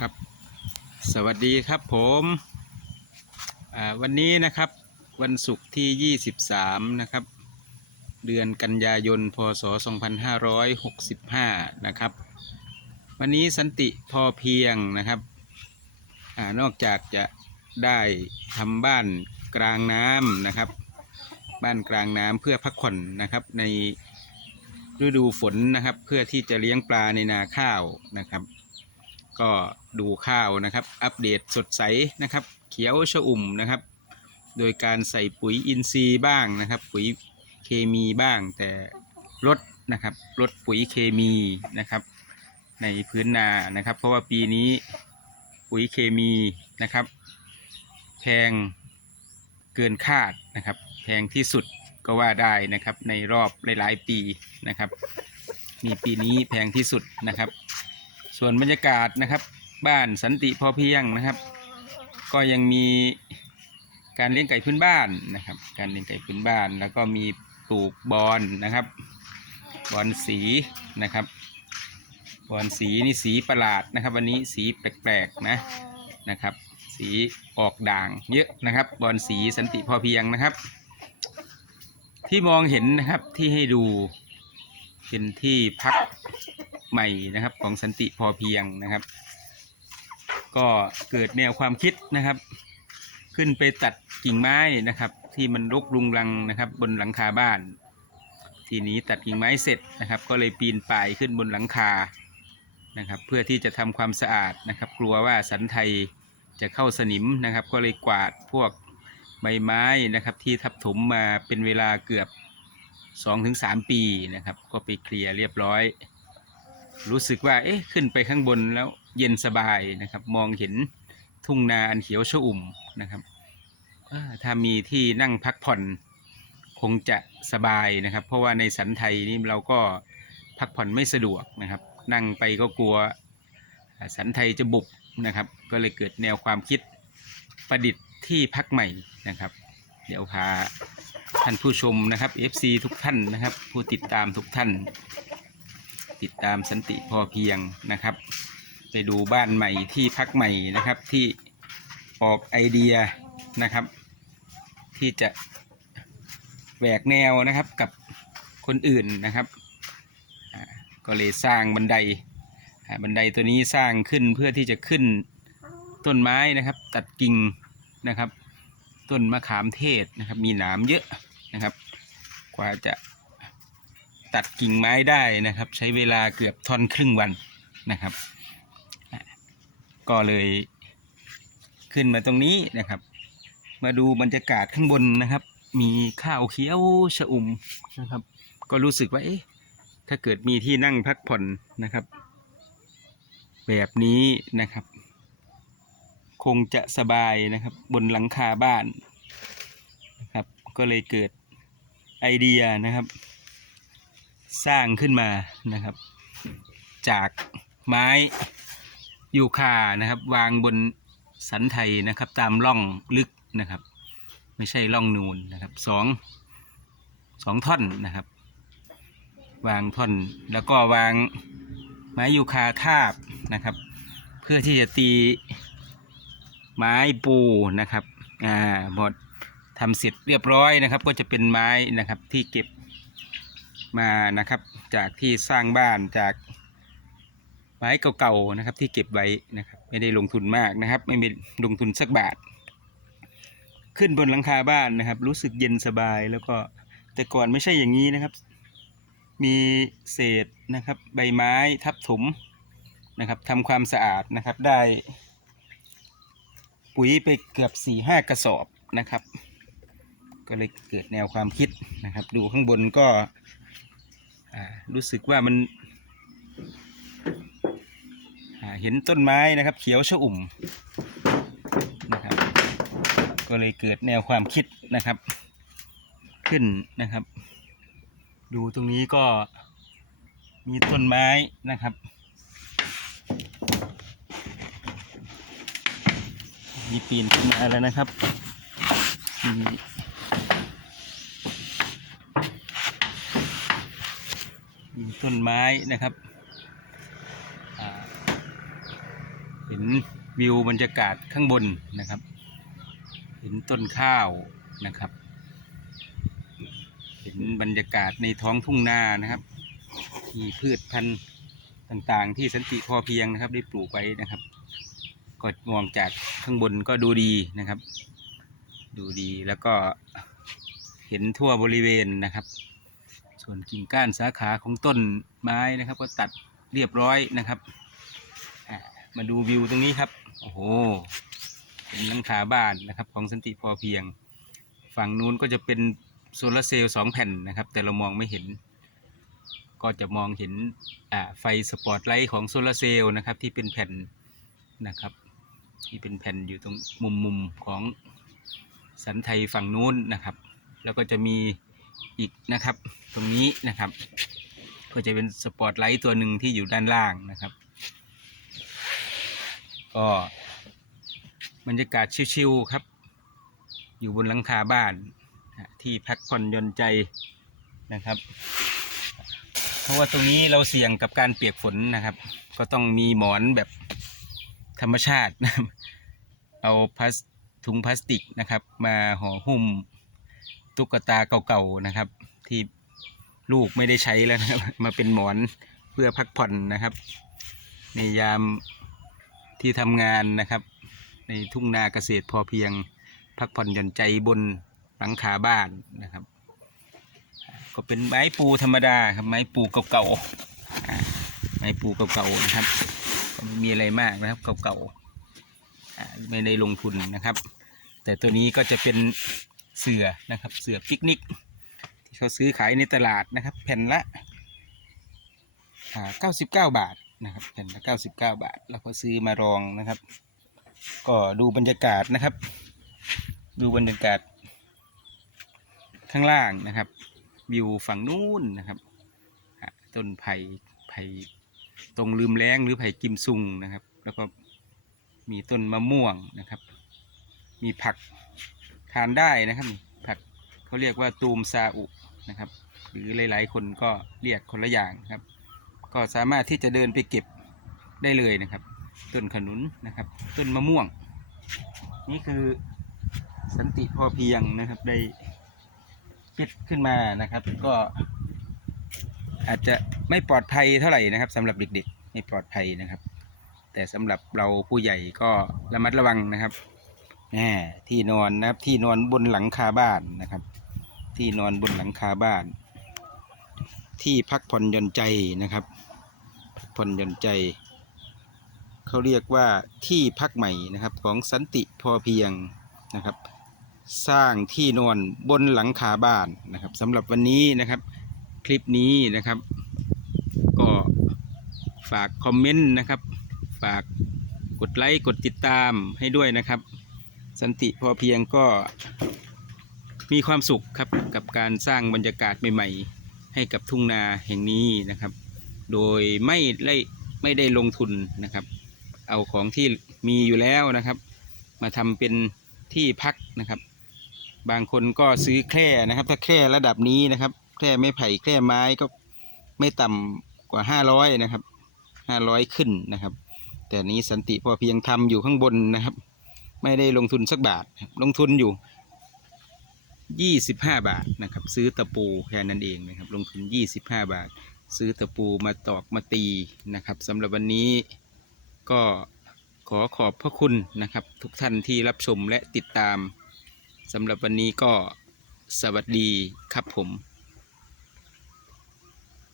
ครับ สวัสดีครับผมวันนี้นะครับวันศุกร์ที่ 23 นะครับ เดือนกันยายน พศ 2565 นะครับ วันนี้สันติพอเพียงนะครับอนอกจากจะได้ทำบ้านกลางน้ำนะครับ บ้านกลางน้ำเพื่อพักผ่อนนะครับในฤดูฝนนะครับ เพื่อที่จะเลี้ยงปลาในนาข้าวนะครับ ก็ดูข้าวนะครับ อัปเดตสดใสนะครับ เขียวชอุ่มนะครับ โดยการใส่ปุ๋ยอินทรีย์บ้างนะครับ ปุ๋ยเคมีบ้างแต่ลดนะครับลดปุ๋ยเคมีนะครับ ในพื้นนานะครับ เพราะว่าปีนี้ปุ๋ยเคมีนะครับ แพงเกินคาดนะครับ แพงที่สุดก็ว่าได้นะครับในรอบหลายๆปีนะครับ มีปีนี้แพงที่สุดนะครับ ส่วนบรรยากาศนะครับ บ้านสันติพอเพียงนะครับ ก็ยังมีการเลี้ยงไก่พื้นบ้านนะครับ การเลี้ยงไก่พื้นบ้าน แล้วก็มีปลูกบอนนะครับ บอนสีนะครับ บอนสีนี่สีประหลาดนะครับ วันนี้สีแปลกๆนะนะครับ สีออกด่างเยอะนะครับ บอนสีสันติพอเพียงนะครับ ที่มองเห็นนะครับที่ให้ดู เป็นที่พักใหม่นะครับของสันติพอเพียงนะครับ ก็เกิดแนวความคิดนะครับ ขึ้นไปตัดกิ่งไม้นะครับ ที่มันรกรุงรังนะครับ บนหลังคาบ้าน ทีนี้ตัดกิ่งไม้เสร็จนะครับ ก็เลยปีนป่ายขึ้นบนหลังคานะครับ เพื่อที่จะทำความสะอาดนะครับ กลัวว่าสันไทยจะเข้าสนิมนะครับ ก็เลยกวาดพวกใบไม้นะครับ ที่ทับถมมาเป็นเวลาเกือบ 2-3ปีนะครับ ก็ไปเคลียร์เรียบร้อย รู้สึกว่า เอ๊ะ ขึ้นไปข้างบนแล้วเย็นสบายนะครับ มองเห็นทุ่งนาอันเขียวชอุ่มนะครับถ้ามีที่นั่งพักผ่อนคงจะสบายนะครับ เพราะว่าในสันไทยนี่เราก็พักผ่อนไม่สะดวกนะครับ นั่งไปก็กลัวสันไทยจะบุกนะครับ ก็เลยเกิดแนวความคิดประดิษฐ์ที่พักใหม่นะครับ เดี๋ยวพา ท่านผู้ชมนะครับ FC ทุกท่านนะครับ ผู้ติดตามทุกท่าน ติดตามสันติพอเพียงนะครับไปดูบ้านใหม่ที่พักใหม่นะครับที่ออกไอเดียนะครับ ที่จะแหวกแนวนะครับกับคนอื่นนะครับก็เลยสร้างบันไดบันไดตัวนี้สร้างขึ้นเพื่อที่จะขึ้นต้นไม้นะครับ ตัดกิ่งนะครับ ต้นมะขามเทศนะครับ มีหนามเยอะนะครับ กว่าจะตัดกิ่งไม้ได้นะครับ ใช้เวลาเกือบท่อนครึ่งวันนะครับ ก็เลยขึ้นมาตรงนี้นะครับ มาดูบรรยากาศข้างบนนะครับ มีข้าวเขียวชะอุ่มนะครับ ก็รู้สึกว่าเอ๊ะถ้าเกิดมีที่นั่งพักผ่อนนะครับ แบบนี้นะครับ คงจะสบายนะครับ บนหลังคาบ้านนะครับ ก็เลยเกิดไอเดียนะครับ สร้างขึ้นมานะครับ จากไม้ยูคานะครับ วางบนสันไทยนะครับ ตามร่องลึกนะครับ ไม่ใช่ร่องนูนนะครับสองสองท่อนนะครับ วางท่อนแล้วก็วางไม้ยูคาทาบนะครับ เพื่อที่จะตี ไม้ปูนะครับอ่าหมดทำเสร็จเรียบร้อยนะครับ ก็จะเป็นไม้นะครับที่เก็บมานะครับ จากที่สร้างบ้านจากไม้เก่าๆนะครับ ที่เก็บไว้นะครับ ไม่ได้ลงทุนมากนะครับ ไม่มีลงทุนสักบาท ขึ้นบนหลังคาบ้านนะครับ รู้สึกเย็นสบายแล้วก็แต่ก่อนไม่ใช่อย่างนี้นะครับ มีเศษนะครับ ใบไม้ทับถมนะครับทำความสะอาดนะครับได้ ปุ๋ยไปเกือบสี่ห้ากระสอบนะครับ ก็เลยเกิดแนวความคิดนะครับ ดูข้างบนก็รู้สึกว่ามันเห็นต้นไม้นะครับ เขียวชอุ่มนะครับ ก็เลยเกิดแนวความคิดนะครับ ขึ้นนะครับ ดูตรงนี้ก็มีต้นไม้นะครับ มีปีนขึ้นมาแล้วนะครับมีต้นไม้นะครับเป็นนวิวบรรยากาศข้างบนนะครับ เห็นต้นข้าวนะครับ เห็นบรรยากาศในท้องทุ่งนานะครับมีพืชพันธุ์ต่างๆ ที่สันติพอเพียงนะครับ ได้ปลูกไว้นะครับ ก็มองจากข้างบนก็ดูดีนะครับ ดูดีแล้วก็เห็นทั่วบริเวณนะครับ ส่วนกิ่งก้านสาขาของต้นไม้นะครับ ก็ตัดเรียบร้อยนะครับ มาดูวิวตรงนี้ครับ โอ้โหเป็นหลังคาบ้านนะครับ ของสันติพอเพียง ฝั่งนู้นก็จะเป็นโซลาร์เซลล์สองแผ่นนะครับ แต่เรามองไม่เห็น ก็จะมองเห็นไฟสปอตไลท์ของโซลาร์เซลล์นะครับที่เป็นแผ่นนะครับ ที่เป็นแผ่นอยู่ตรงมุมมุมของสันไทยฝั่งนู้นนะครับ แล้วก็จะมีอีกนะครับ ตรงนี้นะครับ ก็จะเป็นสปอตไลท์ตัวหนึ่งที่อยู่ด้านล่างนะครับ ก็บรรยากาศชิวๆครับ อยู่บนหลังคาบ้านที่พักผ่อนยนใจนะครับ เพราะว่าตรงนี้เราเสี่ยงกับการเปียกฝนนะครับ ก็ต้องมีหมอนแบบ ธรรมชาตินะเอาพลาสถุงพลาสติกนะครับ มาห่อหุ้มตุ๊กตาเก่าๆนะครับ ที่ลูกไม่ได้ใช้แล้วนะมาเป็นหมอนเพื่อพักผ่อนนะครับ ในยามที่ทำงานนะครับ ในทุ่งนาเกษตรพอเพียงพักผ่อนหย่อนใจบนหลังคาบ้านนะครับ ก็เป็นไม้ปูธรรมดาครับไม้ปูเก่าๆไม้ปูเก่าๆนะครับ ไม่มีอะไรมากนะครับเก่าๆไม่ได้ลงทุนนะครับ แต่ตัวนี้ก็จะเป็นเสือนะครับเสือปิกนิก ที่เขาซื้อขายในตลาดนะครับ แผ่นละอ่า99 บาทนะครับแผ่นละ99 บาท แล้วก็ซื้อมารองนะครับ ก็ดูบรรยากาศนะครับ ดูบรรยากาศ ข้างล่างนะครับวิวฝั่งนู้นนะครับต้นไผ่ไผ่ ตรงลืมแรงหรือไผ่กิมซุงนะครับ แล้วก็มีต้นมะม่วงนะครับ มีผักทานได้นะครับ ผักเขาเรียกว่าตูมซาอุนะครับ หรือหลาย ๆ คนก็เรียกคนละอย่างครับ ก็สามารถที่จะเดินไปเก็บได้เลยนะครับ ต้นขนุนนะครับ ต้นมะม่วง นี่คือสันติพอเพียงนะครับได้คิดขึ้นมานะครับ ก็ อาจจะไม่ปลอดภัยเท่าไหร่นะครับสำหรับเด็กๆ ไม่ปลอดภัยนะครับ แต่สำหรับเราผู้ใหญ่ก็ระมัดระวังนะครับแหมที่นอนนะครับที่นอนบนหลังคาบ้านนะครับ ที่นอนบนหลังคาบ้าน ที่พักผ่อนหย่อนใจนะครับพักผ่อนหย่อนใจเขาเรียกว่าที่พักใหม่นะครับของสันติพอเพียงนะครับ สร้างที่นอนบนหลังคาบ้านนะครับสำหรับวันนี้นะครับ คลิปนี้นะครับ ก็ฝากคอมเมนต์นะครับ ฝากกดไลค์กดติดตามให้ด้วยนะครับ สันติพอเพียงก็มีความสุขครับกับการสร้างบรรยากาศใหม่ๆ ให้กับทุ่งนาแห่งนี้นะครับ โดยไม่ได้ไม่ได้ลงทุนนะครับ เอาของที่มีอยู่แล้วนะครับ มาทำเป็นที่พักนะครับ บางคนก็ซื้อแคร่นะครับ ถ้าแคร่ระดับนี้นะครับ แค่ไม้ไผ่แค่ไม้ก็ไม่ต่ำกว่าห้าร้อยนะครับห้าร้อยขึ้นนะครับ แต่นี้สันติพอเพียงทำอยู่ข้างบนนะครับ ไม่ได้ลงทุนสักบาท ลงทุนอยู่ยี่สิบห้าบาทนะครับ ซื้อตะปูแค่นั้นเองนะครับ ลงทุนยี่สิบห้าบาท ซื้อตะปูมาตอกมาตีนะครับสำหรับวันนี้ก็ขอขอบพระคุณนะครับ ทุกท่านที่รับชมและติดตามสำหรับวันนี้ก็สวัสดีครับผม